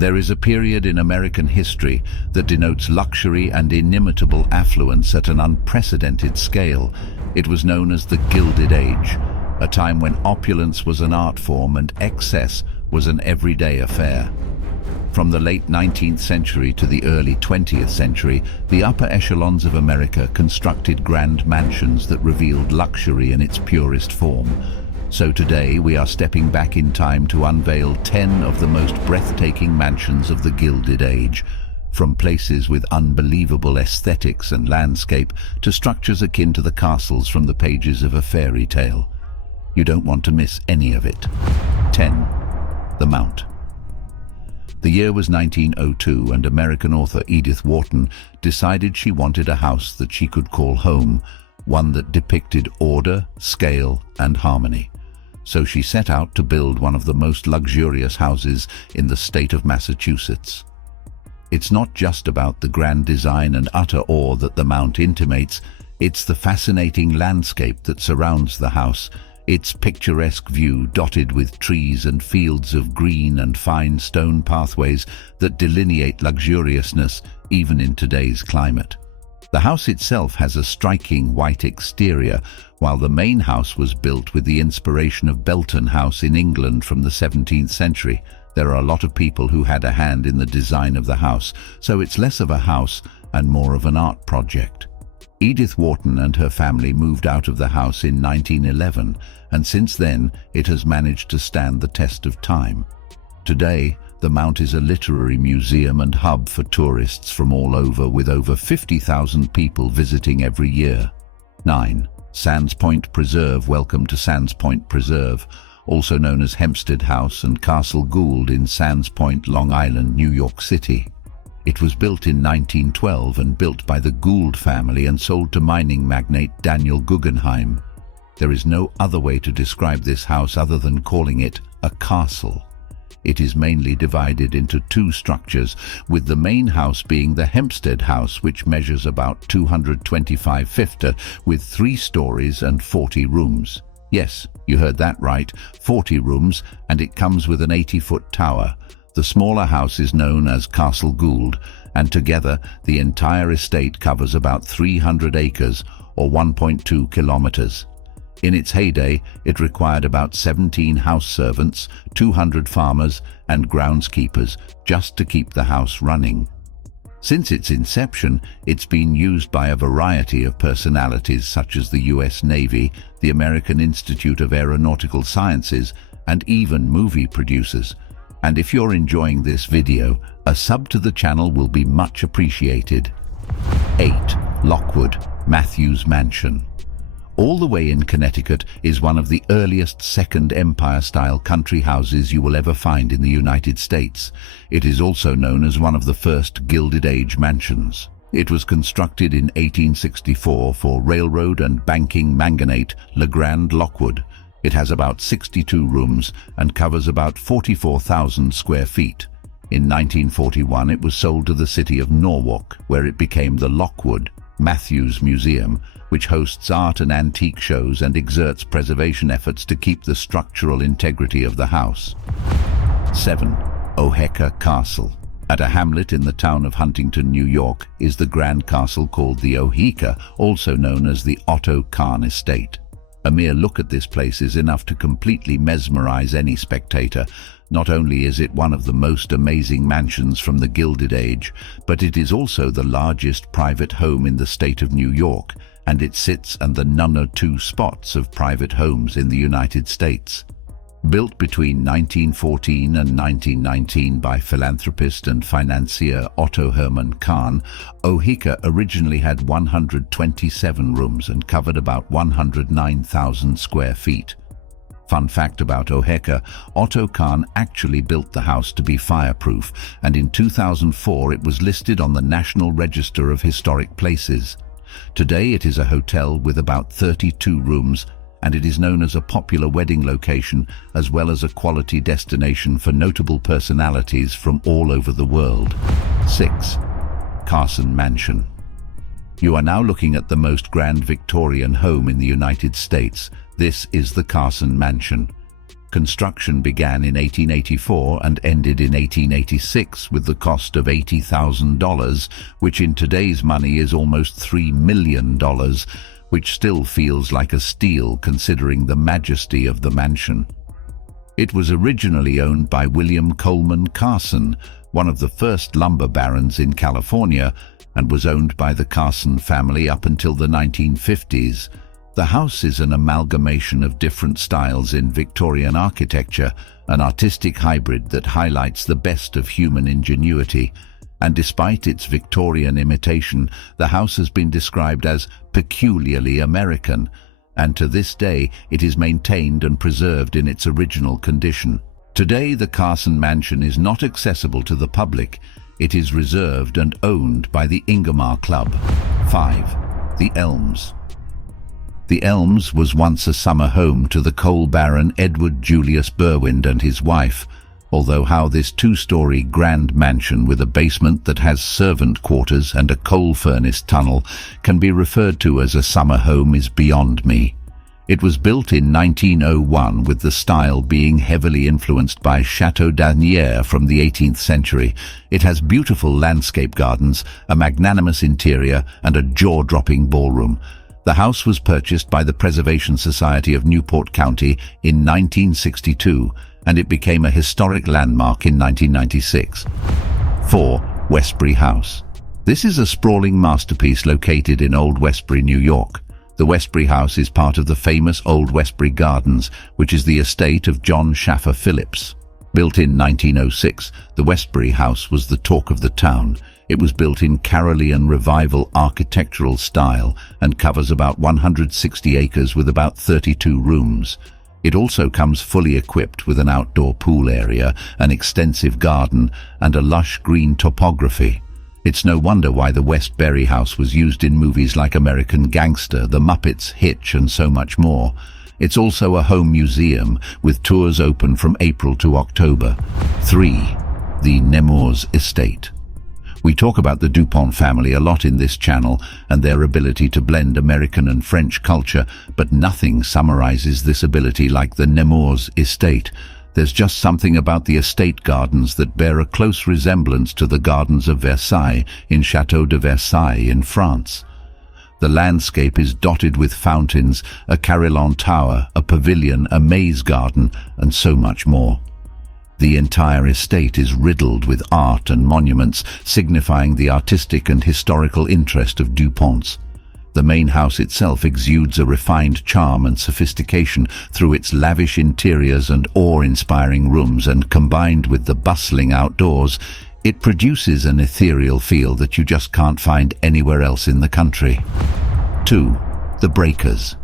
There is a period in American history that denotes luxury and inimitable affluence at an unprecedented scale. It was known as the Gilded Age, a time when opulence was an art form and excess was an everyday affair. From the late 19th century to the early 20th century, the upper echelons of America constructed grand mansions that revealed luxury in its purest form. So today we are stepping back in time to unveil 10 of the most breathtaking mansions of the Gilded Age, from places with unbelievable aesthetics and landscape to structures akin to the castles from the pages of a fairy tale. You don't want to miss any of it. 10. The Mount. The year was 1902, and American author Edith Wharton decided she wanted a house that she could call home, one that depicted order, scale, and harmony. So she set out to build one of the most luxurious houses in the state of Massachusetts. It's not just about the grand design and utter awe that the Mount intimates, it's the fascinating landscape that surrounds the house, its picturesque view dotted with trees and fields of green and fine stone pathways that delineate luxuriousness even in today's climate. The house itself has a striking white exterior, while the main house was built with the inspiration of Belton House in England from the 17th century. There are a lot of people who had a hand in the design of the house, so it's less of a house and more of an art project. Edith Wharton and her family moved out of the house in 1911, and since then it has managed to stand the test of time. Today, the Mount is a literary museum and hub for tourists from all over, with over 50,000 people visiting every year. 9. Sands Point Preserve. Welcome to Sands Point Preserve, also known as Hempstead House and Castle Gould in Sands Point, Long Island, New York City. It was built in 1912 and built by the Gould family and sold to mining magnate Daniel Guggenheim. There is no other way to describe this house other than calling it a castle. It is mainly divided into two structures, with the main house being the Hempstead House, which measures about 225 feet, with 3 stories and 40 rooms. Yes, you heard that right, 40 rooms, and it comes with an 80-foot tower. The smaller house is known as Castle Gould, and together the entire estate covers about 300 acres or 1.2 kilometers. In its heyday, it required about 17 house servants, 200 farmers and groundskeepers just to keep the house running. Since its inception, it's been used by a variety of personalities such as the US Navy, the American Institute of Aeronautical Sciences, and even movie producers. And if you're enjoying this video, a sub to the channel will be much appreciated. 8. Lockwood, Matthews Mansion. All the way in Connecticut is one of the earliest Second Empire-style country houses you will ever find in the United States. It is also known as one of the first Gilded Age mansions. It was constructed in 1864 for railroad and banking magnate LeGrand Lockwood. It has about 62 rooms and covers about 44,000 square feet. In 1941, it was sold to the city of Norwalk, where it became the Lockwood Matthews Museum, which hosts art and antique shows and exerts preservation efforts to keep the structural integrity of the house. 7. Oheka Castle. At a hamlet in the town of Huntington, New York, is the grand castle called the Oheka, also known as the Otto Kahn Estate. A mere look at this place is enough to completely mesmerize any spectator. Not only is it one of the most amazing mansions from the Gilded Age, but it is also the largest private home in the state of New York, and it sits at the number 2 spots of private homes in the United States. Built between 1914 and 1919 by philanthropist and financier Otto Hermann Kahn, Oheka originally had 127 rooms and covered about 109,000 square feet. Fun fact about Oheka, Otto Kahn actually built the house to be fireproof, and in 2004 it was listed on the National Register of Historic Places. Today it is a hotel with about 32 rooms, and it is known as a popular wedding location as well as a quality destination for notable personalities from all over the world. 6. Carson Mansion. You are now looking at the most grand Victorian home in the United States. This is the Carson Mansion. Construction began in 1884 and ended in 1886 with the cost of $80,000, which in today's money is almost $3 million, which still feels like a steal considering the majesty of the mansion. It was originally owned by William Coleman Carson, one of the first lumber barons in California, and was owned by the Carson family up until the 1950s. The house is an amalgamation of different styles in Victorian architecture, an artistic hybrid that highlights the best of human ingenuity. And despite its Victorian imitation, the house has been described as peculiarly American, and to this day it is maintained and preserved in its original condition. Today, the Carson Mansion is not accessible to the public. It is reserved and owned by the Ingomar Club. 5. The Elms. The Elms was once a summer home to the coal baron Edward Julius Berwind and his wife, although how this two-story grand mansion with a basement that has servant quarters and a coal furnace tunnel can be referred to as a summer home is beyond me. It was built in 1901 with the style being heavily influenced by Chateau d'Asnières from the 18th century. It has beautiful landscape gardens, a magnanimous interior, and a jaw-dropping ballroom. The house was purchased by the Preservation Society of Newport County in 1962, and it became a historic landmark in 1996. 4. Westbury House. This is a sprawling masterpiece located in Old Westbury, New York. The Westbury House is part of the famous Old Westbury Gardens, which is the estate of John Schaffer Phillips. Built in 1906, the Westbury House was the talk of the town. It was built in Carolean Revival architectural style and covers about 160 acres with about 32 rooms. It also comes fully equipped with an outdoor pool area, an extensive garden, and a lush green topography. It's no wonder why the Westbury House was used in movies like American Gangster, The Muppets, Hitch, and so much more. It's also a home museum, with tours open from April to October. 3. The Nemours Estate. We talk about the Dupont family a lot in this channel and their ability to blend American and French culture, but nothing summarizes this ability like the Nemours Estate. There's just something about the estate gardens that bear a close resemblance to the gardens of Versailles in Château de Versailles in France. The landscape is dotted with fountains, a carillon tower, a pavilion, a maze garden, and so much more. The entire estate is riddled with art and monuments, signifying the artistic and historical interest of Duponts. The main house itself exudes a refined charm and sophistication through its lavish interiors and awe-inspiring rooms, and combined with the bustling outdoors, it produces an ethereal feel that you just can't find anywhere else in the country. 2. The Breakers.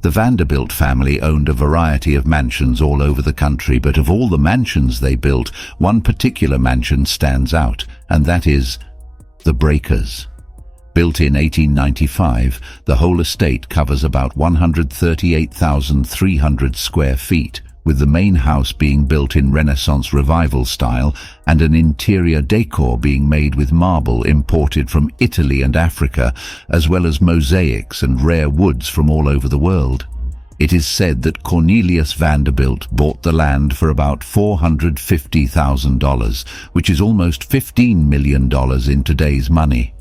The Vanderbilt family owned a variety of mansions all over the country, but of all the mansions they built, one particular mansion stands out, and that is the Breakers. Built in 1895, the whole estate covers about 138,300 square feet, with the main house being built in Renaissance Revival style and an interior decor being made with marble imported from Italy and Africa, as well as mosaics and rare woods from all over the world. It is said that Cornelius Vanderbilt bought the land for about $450,000, which is almost $15 million in today's money.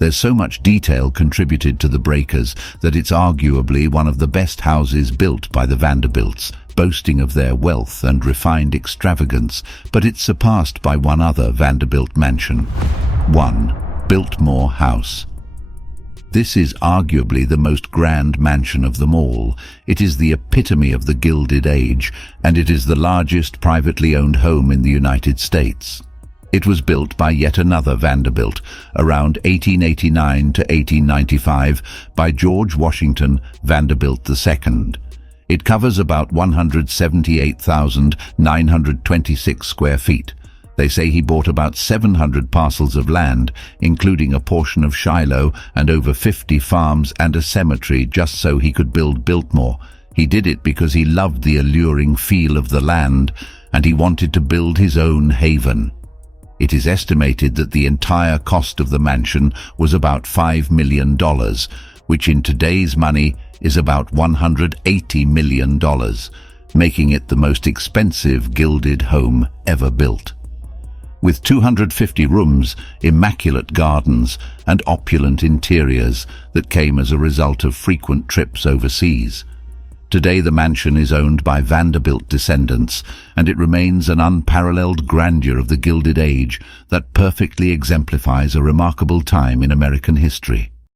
There's so much detail contributed to the Breakers that it's arguably one of the best houses built by the Vanderbilts, boasting of their wealth and refined extravagance, but it's surpassed by one other Vanderbilt mansion. 1. Biltmore House. This is arguably the most grand mansion of them all. It is the epitome of the Gilded Age, and it is the largest privately owned home in the United States. It was built by yet another Vanderbilt around 1889 to 1895 by George Washington Vanderbilt II. It covers about 178,926 square feet. They say he bought about 700 parcels of land, including a portion of Shiloh and over 50 farms and a cemetery, just so he could build Biltmore. He did it because he loved the alluring feel of the land, and he wanted to build his own haven. It is estimated that the entire cost of the mansion was about $5 million, which in today's money is about $180 million. making it the most expensive gilded home ever built. With 250 rooms, immaculate gardens, and opulent interiors that came as a result of frequent trips overseas. Today the mansion is owned by Vanderbilt descendants, and it remains an unparalleled grandeur of the Gilded Age that perfectly exemplifies a remarkable time in American history.